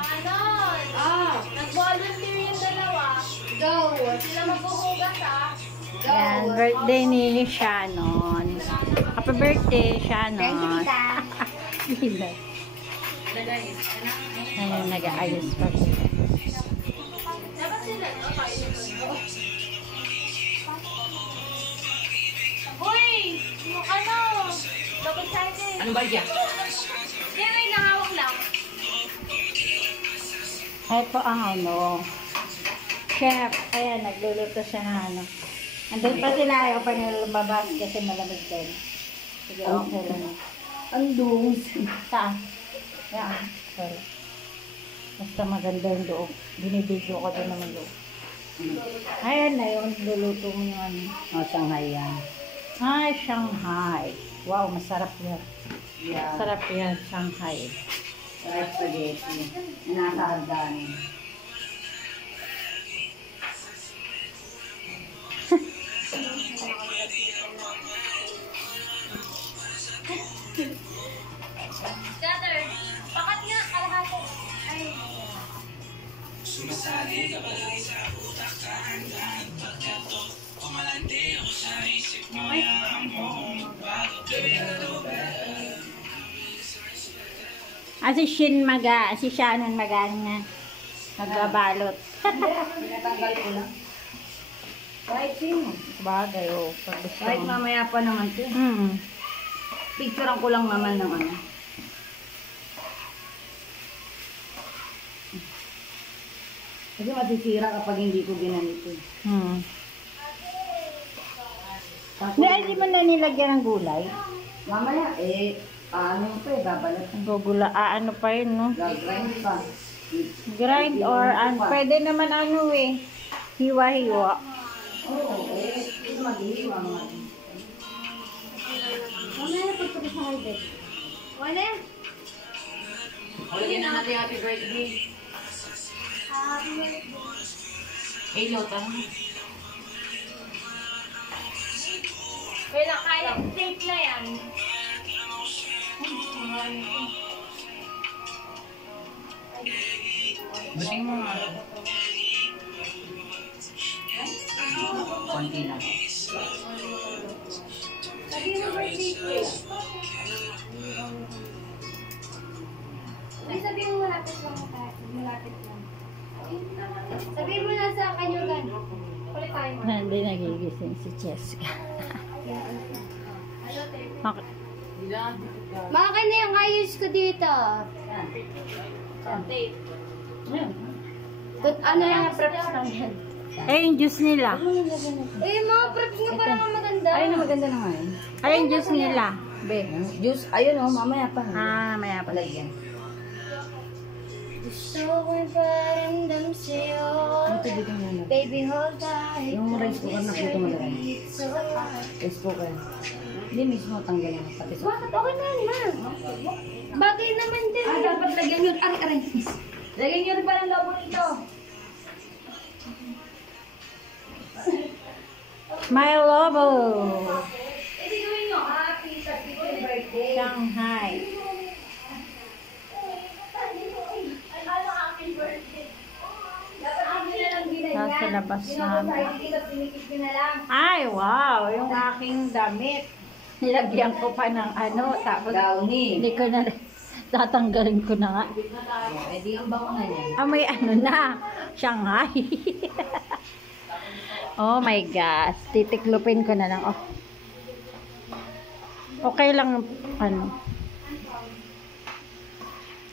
Ano? Nag-volunteer yung dalawa. Go! Sila maghuhugas Yan, birthday ni Shannon. Happy birthday, Shannon. Thank you, tita. Hindi. Ano, nag-aayos pa sila. Dapat sila, Uy! Ano? Double sided. Ano ba yan? Yan ay nahawak lang. Ito ang ano. Chef. Ayan, nagluluto siya na ano. Andun pa sila, ayaw pa nila lumabas kasi malamig din. Sige, okay lang. Andung. Saan? Yan. Sorry. Basta maganda yung loob. Binibidyo ko din naman loob. Ayan na yun. Luluto mo yung ano. Shanghai yan. Ay, Shanghai. Wow, masarap yan. Yeah. Masarap yan, Shanghai. Rice spaghetti. Nakakahagdan. Gather. Pakat nga, kalahati. Ay. Sumasali ka palagi sa utak ka hanggang pagkato. Kumalante ako sa isip mo, hayaan mo magbago. Baby, hello, babe. Si Shannon magaling na. Nagbabalot. Pinatanggal ko lang. Kahit sino. Bagay, oh. Pag gusto Kahit mo. mamaya pa naman ito. Picturean ko lang naman ng ano. Kasi masisira kapag hindi ko ginanito. Hindi mo na nilagyan ng gulay. Mamaya, paano ito babalat. Gugula, ano pa yun, no? Gagrind pa. Grind or, pwede naman ano eh. Hiwa-hiwa. Oo, ito maghihiwa mga. Mamaya pagpapit sa kayo, babe. Wala yan. Lagyan na natin happy birthday. Happy birthday. Lota. Wala, kaya tape na yan. Buting mo nga. Konti lang. Sabi mo birthday ko eh. Sabi mo malapit lang. Malapit lang. Sabi mo na sa kanyugan. Kulit tayo mo. Hindi nagigising si Jessica. Okay. Maka na yung ayos ko dito. Ano yung preps lang yan? Yung juice nila. Mga preps nga pala nga maganda. Ayun na maganda na nga eh. Yung juice nila. Be. Juice, ayun oh, mamaya pa. Maya pa. Palagyan. Gusto ko'y paramdam sa'yo. Ito dito muna. Baby, hold tight. Yung rice cooker na dito malagay. It's so hard. Rice cooker. Hindi mismo tanggalin mo pati sa... Bakit? Okay na yan, ma. Bagay naman din. dapat lagyan nyo. Aray. Lagyan nyo rin pa ng lobo nito. My Lobo. Ito gawin nyo. Happy birthday. Shanghai. Ano happy birthday? Dapat hindi na lang ginanyan. Nasa labas na. Pinikit ko na lang. Ay, wow. Yung aking damit. Nilagyan ko pa ng ano. Tapos, Brownie. hindi ko na, tatanggalin ko na nga. Eh di ang bango na yan. May ano na. Shanghai. Oh my gosh. Titiklupin ko na lang. Oh. Okay lang, ano.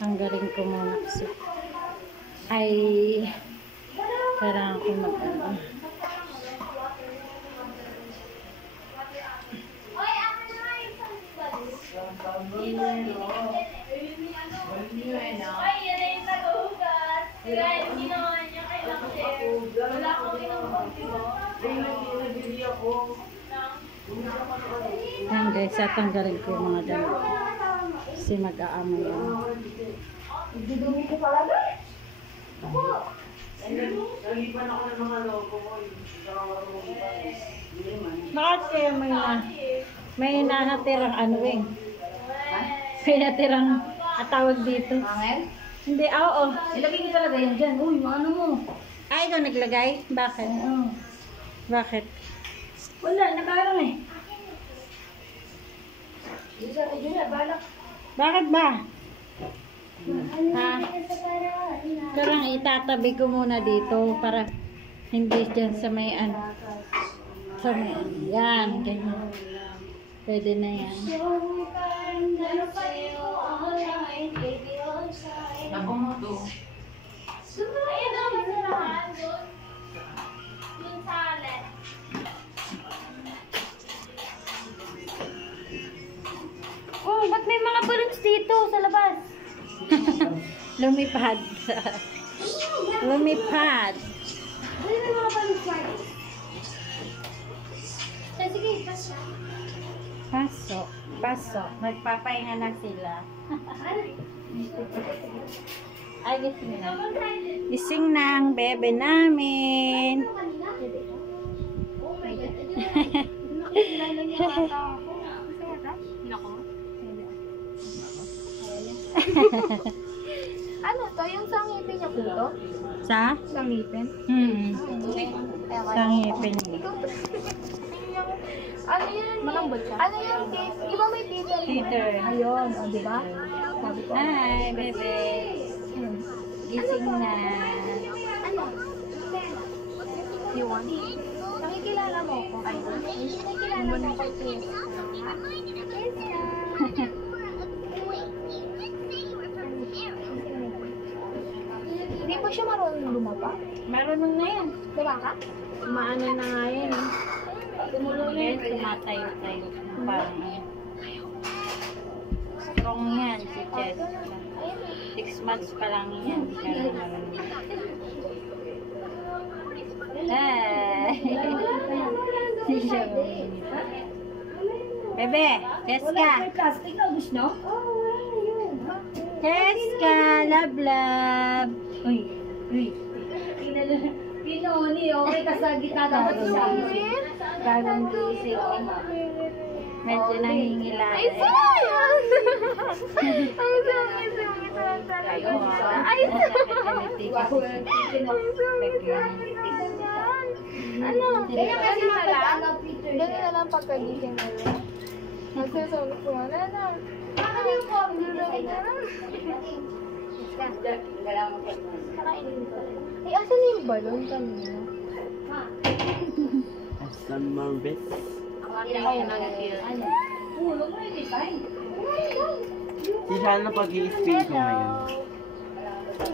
Tanggalin ko muna kasi. Ay, kailangan ko mag-ano. Oy, ako na yung Oy, yan na yung tagugas. Kaya yung ginawa niya kay Lakshare. Wala akong ginawa. Yan guys, tatanggalin ko yung mga damit. Kasi mag-aamay yan. Dudumi ko pala ba? Nalipan ako ng mga logo ko. Bakit kaya may natirang ano eh? May natirang atawag dito. Angel? Hindi, oo. Ilagay niyo talaga yan dyan. Uy, ano mo? Ay, ikaw naglagay? Bakit? Oo. Bakit? Wala, nakarang eh. Balak. Bakit ba? Ha? Ito lang, itatabi ko muna dito para hindi dyan sa may ano. Sa may ano. Yan, ganyan. Pwede na yan. Ako mo to. Oh, ba't may mga balloons dito sa labas? Lumipad. Lumipad. Ano may mga balloons, Marty? Sige, pasok. Pasok. Pasok. Magpapahinga na sila. Ay, gising na. Gising na ang bebe namin. Oh my God. Nakilala niya ata ako. Ano to? Yung sangipin niya po to? Sa? Sangipin? Sangipin. Ano yan? Malambot siya? Ano yan? Iba may Peter. Peter. Ayun, o diba? Sabi ko. Hi, bebe. Gising na. Ano? You want? Nakikilala mo ko. Ay, nakikilala mo ko. Hindi pa siya marunong lumapa. Marunong na yan. Diba ka? Maano na nga yan. Tumulong na yan. Tumatayo-tayo. Parang strong yan si Jessica. 6 months pa lang yan. Kaya marunong. Hi! Si siya. Bebe, Jessica. Plastic na, gusto? Jessica, love, love. Uy, uy. Pinoni, okay ka sa gitna dapat sa Bagong gising. Medyo nangingilayan. Ay, sayang! Ay, sayang. Ay, ano? Kaya kasi ganyan na lang pagkagising na rin. Nagsasabi ko nga, Nana, ano yung formula na lang? Eh, asan yung balon kanina? Asan Marvis? Ulo mo yung design. Si Hannah pag-i-spin ko ngayon.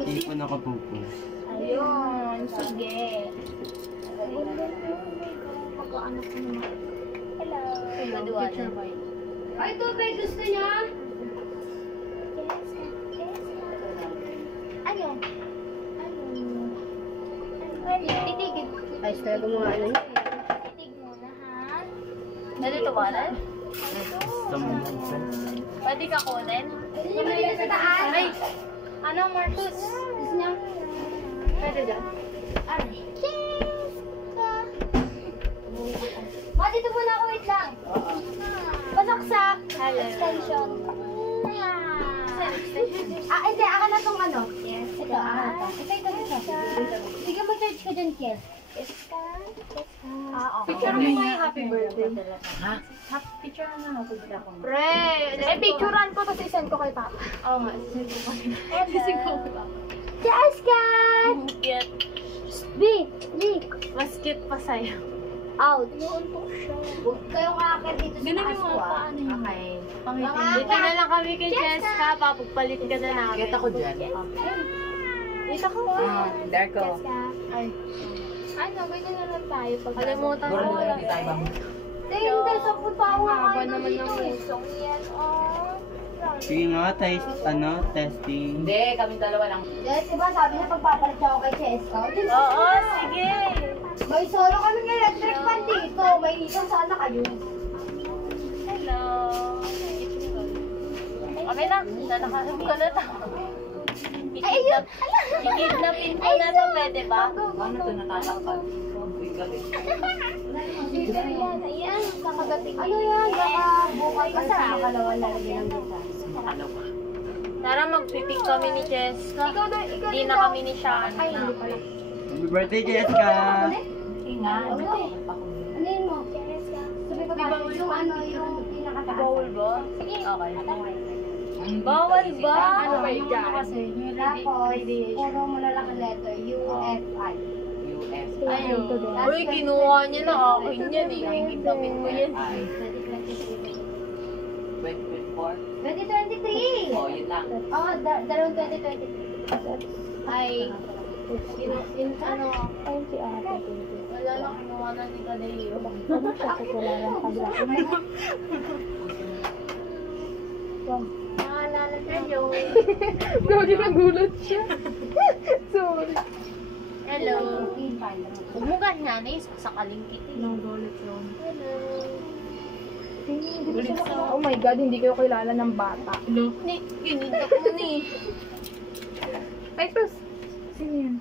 Hindi ko nakapupo. Ayun, sige. Mag-ano ko naman. Hello. Picture boy. Ay, tubig, gusto niya? Ano? Ano? Titigil. Ayos talaga mga ano yun. Titig muna, ha? Nalito ba na? Asan Marvis? Pwede ka kunin? Hindi mo nila sa taas. Ay, ano, Marcus? Gusto niya? Pwede dyan? Aray. Ma, dito muna ako, wait lang. Pasaksak. Extension. Ah, hindi. Akin na tong ano. Yes. Ito, Ito. Sige, mag-charge ko dyan, Kiel. Picture mo yung happy birthday. Ha? Picture na nga. Pagkita ko. Pre, picturean ko tapos isend ko kay Papa. Oo nga, isend ko kay Papa. Jessica! Cute. B! Mas cute pa sa'yo. Out. Nuuntok siya. Huwag kayong kakakit dito sa Ganun taas yung ko, mga ah. paano yun. Okay. Mga- Dito na lang kami kay Jessica. Papagpalit ka na namin. Get ako dyan. Dito ko. There ko. Jessica. Ay. Ano, ganyan na lang tayo. Pag Kalimutan ko. Hindi, sa putawa Ang haba kayo naman dito ng eh. So, yan, oh. Sige nga, testing. Hindi, kami dalawa lang. Yes, diba sabi niya pagpapalit siya ako kay Cheska? Oo, sige. May solo kami ng electric fan dito. May dito sana kayo. Hello. Kami na. Nanakasabi ko na to. Ay, ayun! Ikidnapin ko na to, pwede ba? Ano ito natatakpan? Ayan, kakagating. Ano yan? Baka bukas kasi makalawa lalagyan ng dito. Tara, magpipik kami ni Jessica. Ikaw Hindi din na daw. kami ni Shana. Ay, hindi pala. Happy birthday, Jessica! Ingat. Ano yun mo? Sabi ko ba, yung ano, yung pinakataas. Bawal ba? Sige. Okay. Bawal ba? Ano ba yun? Kasi, Tapos, puro mo na lang ang letter, UFI. ayun. Uy, kinuha niya na akin yan eh. Kikitapin ko yan. 2023! Oh, yun lang. Oo, dalawang 2023. Ay, ano, Ayun si ate. Wala lang, kinuha na ni Kadeo. Ano siya kukularan pa dila? Naalala kayo. Gagi nagulat siya. Sorry. Hello. Huwag mo ganyan eh. Sakaling kita eh. Hello. Oh my God, hindi kayo kilala ng bata. Ni, kinintak mo ni. Ay, sus. Sino yan?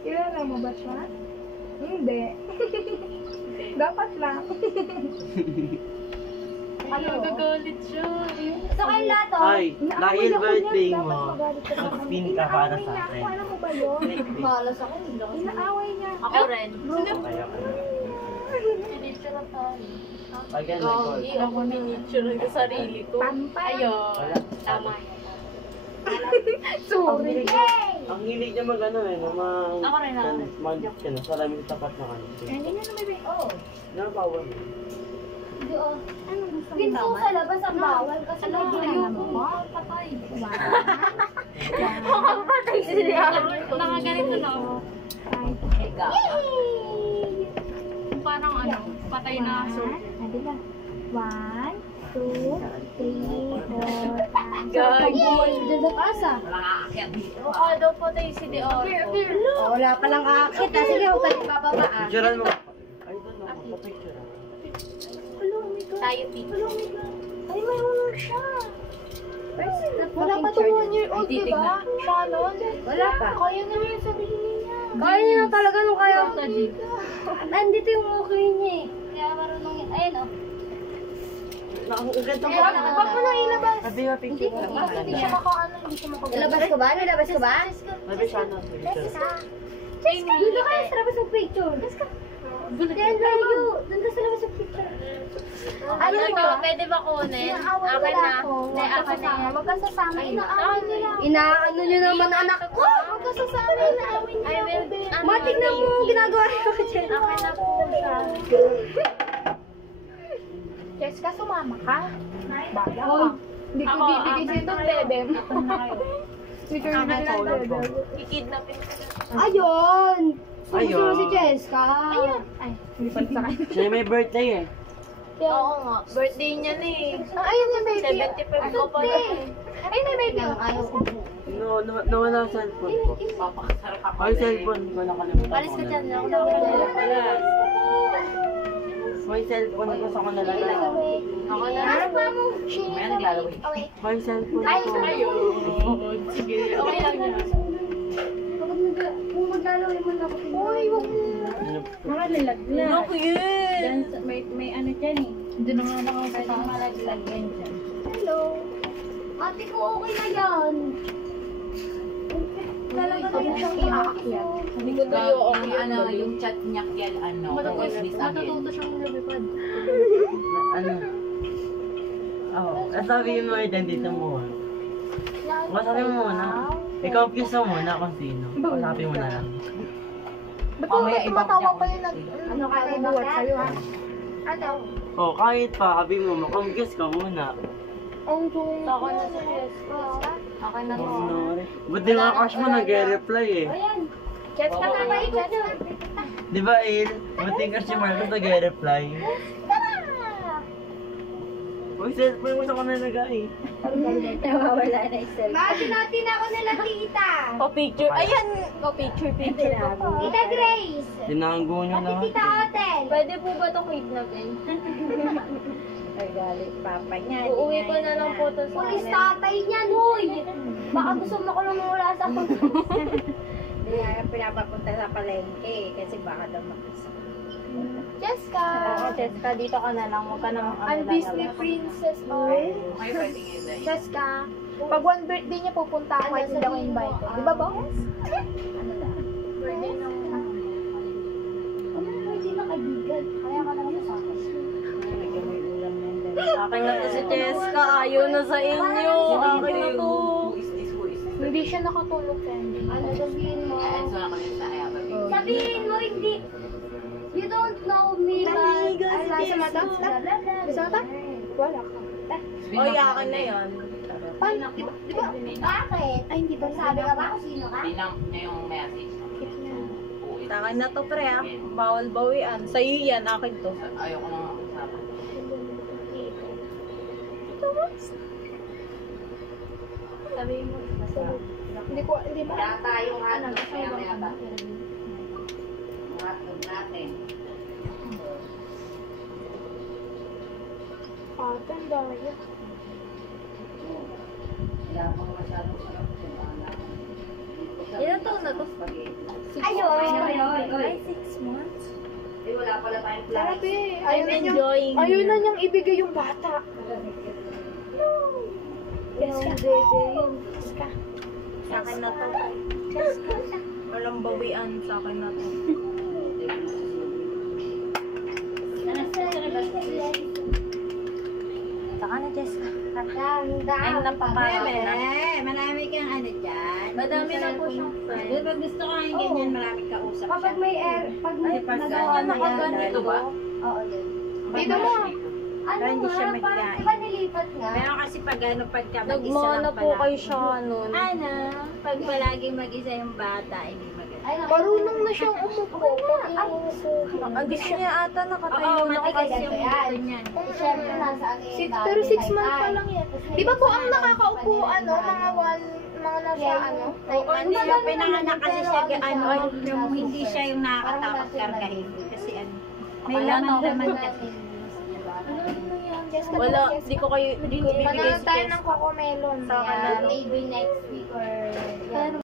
Kilala mo ba siya? Hindi. Dapat lang. Ano, gagalit siya. So, kayo lahat, oh. Ay, dahil birthday mo, Dapat magalit ka sa mag-spin ka para sa akin. Alam mo ba yun? Malas ako. Inaaway niya. Ako rin. Kaya ko. Sinicture na tayo. Pag yan, nag-call. Hindi ako minicture ng sarili ko. Pampay. Ayun. Wala. Tama yan. Sorry. Ang hilig niya mag-ano eh, Ako rin, ako rin. mag-ano, salamin tapat na kayo. Hindi na naman. Oh. Nakapawal. Hindi, oh. Anong gusto mo? Pinto sa labas ang bawal kasi may ginagawa mo. Patay. Patay siya. Nakaganito na ako. Parang ano, patay na. Adi ba? 1, 2, 3, 4, 5. Gagi. Diyan sa taas ah. Oo, daw patay si Dior. Wala pa lang akit ah. Sige, huwag ka bababa ah. Picturean mo. Ay, doon na, magpa-picture. Tayo, Pete. Ay, may ulo siya. Wala pa to 1 year old, di ba? Shalon? Wala pa. Kaya na yung sarili niya. Kaya niya na talaga nung kaya. Nandito yung okay niya eh. Kaya marunong yun. Ayun, oh. Nakaugat ang Wag mo nang ilabas. Sabi nga picture ka. Hindi siya makaano, hindi siya makagulo. Ilabas ko ba? Nilabas ko ba? Sabi siya na picture. Dito kayo sa labas ng picture. Then, layo. Doon ka sa labas ng picture. Ano ba? Pwede ba kunin? Akin na. Hindi, akin na yan. Magkasasama. Inaaway nila. Inaano nyo naman anak ko. Magkasasama. Inaaway nila. I will, ano, Matignan mo yung ginagawa niyo dyan. Akin na po siya. Jessica, sumama ka. Bala ka. Hindi ko Ako, bibigay sa'yo itong dede mo. Hindi ko bibigay ng dede. Kikidnapin ko na. Ayun! Ayun. Sumunod si Jessica. Ayun. Ay, hindi pa sa kanya. Siya may birthday eh. Oo nga. Birthday niya na eh. Ayun yung baby. 75 ko pa na eh. Ayun yung baby. Ayaw ko. No, nawala ang cellphone ko. Ay, cellphone ko nakalimutan ko. Alis ka dyan. Ako na May cellphone ko sa kanila na. Ako na. Ano pa mo? May naglalaway. May cellphone Ay, ko. Ayun. Sige. Okay lang yan. Kung maglalawin mo na ako. Uy, wag mo. Makalaglag na. Ano ko yun? May ano dyan eh. Doon na nga lang ako Pwede malaglag yan dyan. Hello. Ate ko, okay na yan. Talaga na yung siyang iaakyat. Hindi ko tayo ano, yung chat niya kaya ano, Matututo siyang lumipad. Ano? Oo. Sabihin mo identity mo. Masabi mo muna. I-confuse mo muna kung sino. Sabi mo na lang. Ba't mo tumatawa pa yun? Ano kaya bubuhat sa'yo, ha? Ano? Oh, kahit pa, sabi mo, makonfuse ka muna. Ang tung... Ako na si Jessica. Ako na to. Ba't di mga crush mo nag-reply eh? Jessica na ba? Jessica. Di ba, Il? Ba't yung crush ni Marcos nag-reply? Uy, cellphone mo sa kanila eh. Nawawala na yung cellphone. Maasin natin ako nila, tita. Pa-picture. Ayan! Pa-picture. Tita Grace. Tinanggo nyo Ate na. Tita Oten. Pwede po ba itong kidnapin? Ay, galit papa niya. Uuwi ko na lang po ito sa Pulis tatay niyan, huy. Baka gusto mo ko lang mawala sa ako. Hindi nga pinapapunta sa palengke kasi baka daw makisa. Jessica. Oo, Jessica, dito ka na lang. Huwag ka nang I'm Disney princess, boy. Okay, pwede yun. Jessica. Pag one birthday niya, pupunta ako kahit hindi ako invited. Di ba, boss? Birthday ng... Ano yung birthday na kaibigan? Kaya ka naman sa akin. Akin na to si Jessica. Ayaw na sa inyo. Akin na to. Hindi siya nakatulog, Candy. Ano sabihin mo? Oh, Sabihin mo, hindi. You don't know me, but I like Gusto mo ito? Gusto mo ito? Wala ka. Oh, yakin na yan. Paano? Di ba? Bakit? Ay, hindi ba? Sabi ka ba kung sino ka? Tinang niya yung message. Akin na to, pre, ah. Bawal bawian. Sa'yo yan, akin to. Ayoko nang usapan. Sabihin mo, Hindi ko, hindi ba? wala tayong hotdog maya-maya ba? Hotdog natin. Ate, ang dami niya. Wala pang masyadong sarap kung ano. Ilan taon na to? Ay, 6 months. Eh, wala pala tayong plan. Sarap eh. I'm enjoying Ayaw you. na niyang ibigay yung bata. Yes ka. Yes ka. Sa akin na to. Walang bawian sa akin na to. Saka na, Jessica. Ay, napaparap na. Marami kang ano dyan. Madami na po siyang friends. Di ba gusto ko yung ganyan, marami kausap Kapag may air, pag may nagawa na nakaganito ba? Oo, din. Dito mo. Ano Pero hindi siya nga, parang maglain. di ba nilipat nga? Pero kasi pag ano, pagka mag-isa Nagmana lang po pala. kay siya nun. Ano, pag palaging mag-isa yung bata, hindi maganda. Ay, Marunong na siyang umupo. Pag umupo. Ang gusto niya ata nakatayo Oo, na matigas ganito yung yan. buto niyan. Siyempre, nasa ano yung Pero 6 months pa lang yan. Di ba po ang nakakaupo, ano, mga nasa, ano, 9 Oo, hindi months? yung pinanganak kasi siya, ano, yung hindi siya yung nakakatakot kargahin. Kasi ano, may laman naman kasi. Wala, di ko kayo, di ko bibigay Manonood si tayo Jess. ng Cocomelon. Sa akin na Yeah, to. maybe next week or... Pero